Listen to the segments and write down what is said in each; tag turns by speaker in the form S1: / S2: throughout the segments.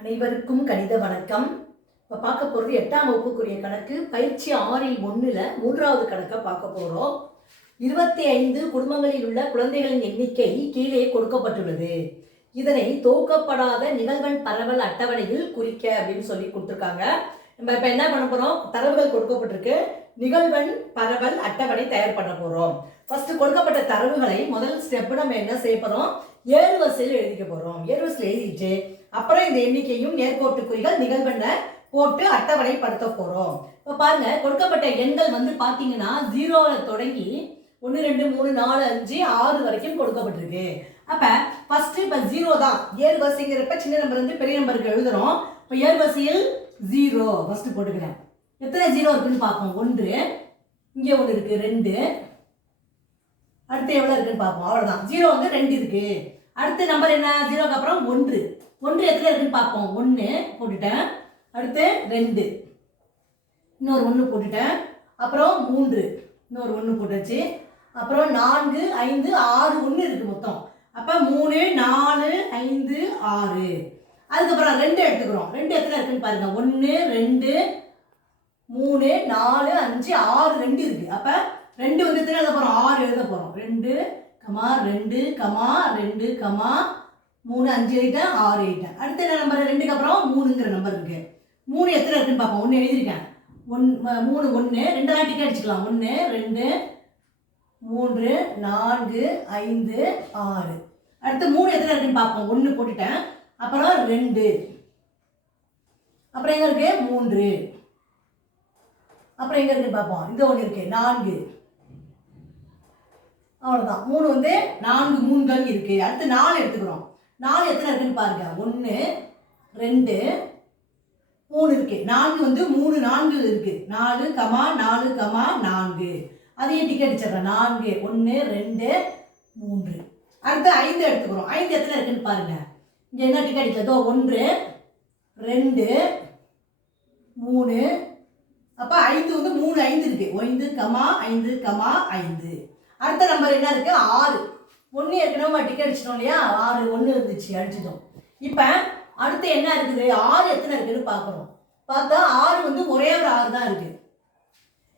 S1: அனைவருக்கும் கணித வணக்கம். இப்போ பார்க்க போகிறது எட்டாம் வகுப்புக்குரிய கணக்கு. பயிற்சி ஆறில் ஒன்றில் மூன்றாவது கணக்கை பார்க்க போகிறோம் இருபத்தி ஐந்து குடும்பங்களில் உள்ள குழந்தைகளின் எண்ணிக்கை கீழே கொடுக்கப்பட்டுள்ளது. இதனை துவக்கப்படாத நிகழ்வன் பரவல் அட்டவணையில் குறிக்க அப்படின்னு சொல்லி கொடுத்துருக்காங்க. நம்ம இப்போ என்ன பண்ண போகிறோம் தரவுகள் கொடுக்கப்பட்டிருக்கு. நிகழ்வன் பரவல் அட்டவணை தயார் பண்ண போகிறோம் ஃபர்ஸ்ட் கொடுக்கப்பட்ட தரவுகளை முதல் ஸ்டெப்பு நம்ம என்ன செய்ய போகிறோம் ஏறுவரிசையில் எழுதிக்க போகிறோம் ஏறுவரிசையில் எழுதிட்டு அப்புறம் இந்த எண்ணிக்கையும் நேர்கோட்டு குறிகள் நிகழ்வெண்ணை போட்டு அட்டவணைப்படுத்த போகிறோம் இப்போ பாருங்க கொடுக்கப்பட்ட எண்கள் வந்து பார்த்தீங்கன்னா ஜீரோவில் தொடங்கி ஒன்று ரெண்டு மூணு நாலு அஞ்சு ஆறு வரைக்கும் கொடுக்கப்பட்டிருக்கு. அப்போ ஃபஸ்ட்டு இப்போ ஜீரோ தான். ஏழு வரிசைங்கிறப்ப சின்ன நம்பர் வந்து பெரிய நம்பருக்கு எழுதுகிறோம் இப்போ ஏழு வரிசையில் ஜீரோ ஃபஸ்ட்டு போட்டுக்கிறேன். எத்தனை ஜீரோ இருக்குன்னு பார்ப்போம். ஒன்று. இங்கே ஒன்று இருக்குது ரெண்டு. அடுத்து எவ்வளோ இருக்குன்னு பார்ப்போம். அவ்வளோதான் ஜீரோ வந்து ரெண்டு இருக்குது அடுத்த நம்பர் என்ன? ஜீரோக்கு அப்புறம் ஒன்று. ஒன்று எத்தனை இருக்குன்னு பார்ப்போம். ஒன்று போட்டுட்டேன். அடுத்து ரெண்டு. இன்னொரு ஒன்று போட்டுட்டேன். அப்புறம் மூன்று. இன்னொரு ஒன்று போட்டாச்சு. அப்புறம் நான்கு ஐந்து ஆறு ஒன்று இருக்குது மொத்தம். அப்போ மூணு நாலு ஐந்து ஆறு. அதுக்கப்புறம் ரெண்டு எடுத்துக்கிறோம். ரெண்டு எத்தனை இருக்குன்னு பாருங்க ஒன்று ரெண்டு மூணு நாலு அஞ்சு ஆறு ரெண்டு இருக்குது அப்போ ரெண்டு வந்து எத்தனை எழுத போகிறோம் ஆறு எழுத போகிறோம் ரெண்டு கமா ரெண்டு கமா ரெண்டு கமா மூணு அஞ்சு எழுதிட்டேன் ஆறு எழுதிட்டேன். அடுத்த என்ன நம்பர் ரெண்டுக்கு அப்புறம் மூணுங்கிற நம்பர் இருக்குது மூணு எத்தனை இருக்குன்னு பார்ப்போம். ஒன்று எழுதியிருக்கேன். ஒன் மூணு ஒன்று ரெண்டு டிக்கெட் அடிச்சுக்கலாம். ஒன்று ரெண்டு மூன்று நான்கு ஐந்து ஆறு. அடுத்து மூணு எத்தனை இருக்குன்னு பார்ப்போம். ஒன்று போட்டுட்டேன். அப்புறம் ரெண்டு. அப்புறம் எங்கே இருக்கு? மூன்று. அப்புறம் எங்கே இருக்கு பார்ப்போம். இது ஒன்று இருக்கு. நான்கு. அவ்வளோதான் மூணு வந்து நான்கு மூண்கள் இருக்கு. அடுத்து நாலு எடுத்துக்கிறோம். நாலு எத்தனை இருக்குன்னு பாருங்க. ஒன்று ரெண்டு மூணு இருக்கு. நான்கு வந்து மூணு நான்கு இருக்கு. நாலு கமா நாலு கமா நான்கு. அதையும் டிக்கெட் அடிச்சிடுறேன். நான்கு ஒன்று ரெண்டு மூன்று. அடுத்து ஐந்து எடுத்துக்கிறோம். ஐந்து எத்தனை இருக்குன்னு பாருங்க. இங்கே என்ன டிக்கெட் அடிச்சதோ ஒன்று ரெண்டு மூணு. அப்போ ஐந்து வந்து மூணு ஐந்து இருக்கு. ஐந்து கமா ஐந்து கமா ஐந்து. அடுத்த நம்பர் என்ன இருக்கு? ஆறு. ஒன்று ஏற்கனவே டிக்கெட் அடிச்சிட்டோம் இல்லையா? ஆறு ஒன்று இருந்துச்சு அடிச்சிட்டோம். இப்போ அடுத்து என்ன இருக்குது? ஆறு எத்தனை இருக்குன்னு பார்க்குறோம் பார்த்தா ஆறு வந்து ஒரே ஒரு ஆறு தான் இருக்கு.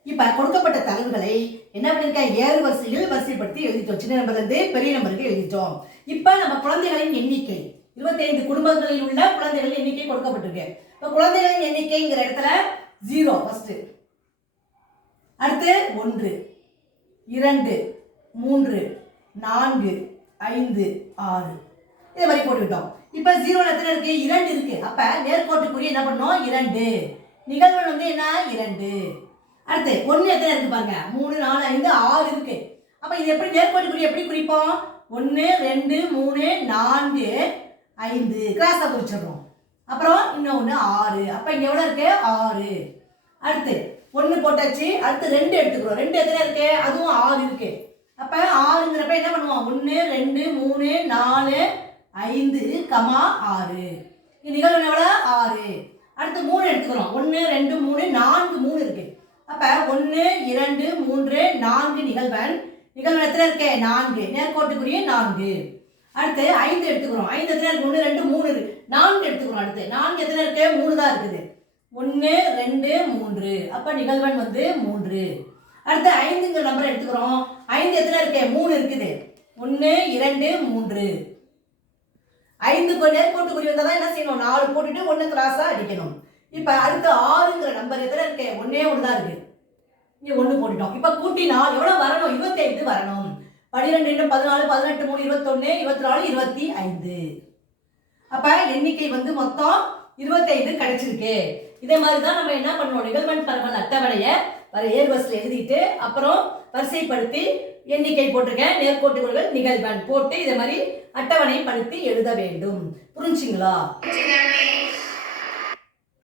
S1: இப்போ கொடுக்கப்பட்ட தரவுகளை என்ன பண்ணியிருக்கேன் ஏறு வரிசையில் வரிசைப்படுத்தி எழுதிட்டோம். சின்ன நம்பர்லேருந்து பெரிய நம்பருக்கு எழுதிட்டோம். இப்போ நம்ம குழந்தைகளின் எண்ணிக்கை. இருபத்தைந்து குடும்பங்களில் உள்ள குழந்தைகளின் எண்ணிக்கை கொடுக்கப்பட்டிருக்கு. இப்போ குழந்தைகளின் எண்ணிக்கைங்கிற இடத்துல ஜீரோ ஃபஸ்ட்டு அடுத்து ஒன்று இரண்டு மூன்று நான்கு ஐந்து ஆறு. இதே மாதிரி போட்டுக்கிட்டோம். இப்போ ஜீரோ எத்தனை இருக்கு? இரண்டு இருக்கு. அப்போ நேர்கோட்டுக்குரிய என்ன பண்ணோம்? இரண்டு. நிகழ்வு வந்து என்ன? இரண்டு. அடுத்து ஒன்று எத்தனை இருக்கு பாருங்க? மூணு நாலு ஐந்து ஆறு இருக்கு. அப்போ இது எப்படி நேர்கோட்டுக்குரிய எப்படி குறிப்போம்? ஒன்று ரெண்டு மூணு நான்கு ஐந்து. கிராஸாக குறிச்சிடுறோம் அப்புறம் இன்னொன்று ஆறு. அப்போ இங்கே எவ்வளோ இருக்கு? ஆறு. அடுத்து ஒன்று போட்டாச்சு. அடுத்து ரெண்டு எடுத்துக்கிறோம். ரெண்டு எத்தனை இருக்கு? அதுவும் ஆறு இருக்கு. அப்போ ஆறுங்கிறப்ப என்ன பண்ணுவோம்? ஒன்று ரெண்டு மூணு நாலு ஐந்து கமா ஆறு. நிகழ்வு எவ்வளோ ஆறு. அடுத்து மூணு எடுத்துக்கிறோம். ஒன்று ரெண்டு மூணு நான்கு மூணு இருக்கு. அப்போ ஒன்று இரண்டு மூன்று நான்கு நிகழ்வன். நிகழ்வு எத்தனை இருக்கு? நான்கு. நேர்கோட்டுக்குரிய நான்கு. அடுத்து ஐந்து எடுத்துக்கிறோம். ஐந்து எத்தனை இருக்கு? ஒன்று ரெண்டு மூணு இருக்கு. நான்கு எடுத்துக்கிறோம் அடுத்து. நான்கு எத்தனை இருக்கு? மூணு தான் இருக்குது. ஒன்று ரெண்டு மூன்று. அப்போ நிகழ்வன் வந்து மூன்று. அடுத்து ஐந்துங்கிற நம்பர் எடுத்துக்கிறோம். ஐந்து எத்தனை இருக்கு? மூணு இருக்குது. ஒன்று இரண்டு மூன்று. ஐந்து கொஞ்ச நேர்கோட்டு குறி வந்தால் தான் என்ன செய்யணும்? நாலு போட்டுட்டு ஒன்று கிராஸாக அடிக்கணும். இப்போ அடுத்து ஆறுங்கிற நம்பர் எத்தனை இருக்கு? ஒன்றே ஒன்று தான் இருக்குது இங்கே ஒன்று போட்டுட்டோம். இப்போ கூட்டினால் எவ்வளோ வரணும்? இருபத்தைந்து வரணும். பன்னிரெண்டு ரெண்டு பதினாலு பதினெட்டு மூணு இருபத்தொன்று இருபத்தி நாலு இருபத்தி ஐந்து. அப்போ எண்ணிக்கை வந்து மொத்தம் இருபத்தைந்து கிடைச்சிருக்கு. இதே மாதிரி தான் நம்ம என்ன பண்ணுவோம்? நிகழ்மன் பரவல் அட்டவணையை வர ஏர்வஸில் எழுதிட்டு அப்புறம் வரிசைப்படுத்தி எண்ணிக்கை போட்டிருக்கேன். நேர்கோட்டுகள் நிகழ்வன் போட்டு இதே மாதிரி அட்டவணைப்படுத்தி எழுத வேண்டும். புரிஞ்சுங்களா?